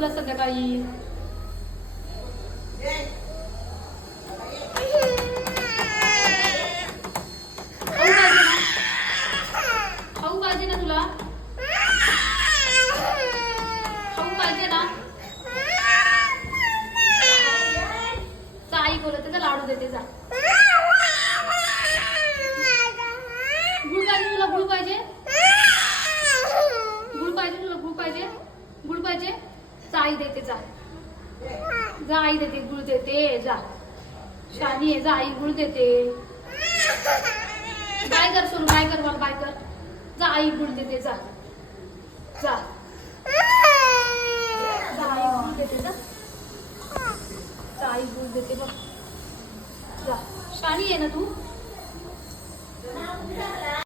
तुला संध्याकाळी. खाऊ पाहिजे ना तुला? खाऊ पाहिजे ना? आई बोलत आहे, लाडू देते जा. गुळ पाहिजे तुला? गुळ पाहिजे? गुळ पाहिजे तुला? गुळ पाहिजे? गुळ पाहिजे? जा आई देते जा. जा आई देते, गुळ देते जा. शानी आहे, जा आई गुळ देते. बाय कर सोनू, बाय कर, मला बाय कर. जा आई गुळ देते जा. जा आई गुळ देते जा. आई गुळ देते बघ. जा शानी आहे ना तू?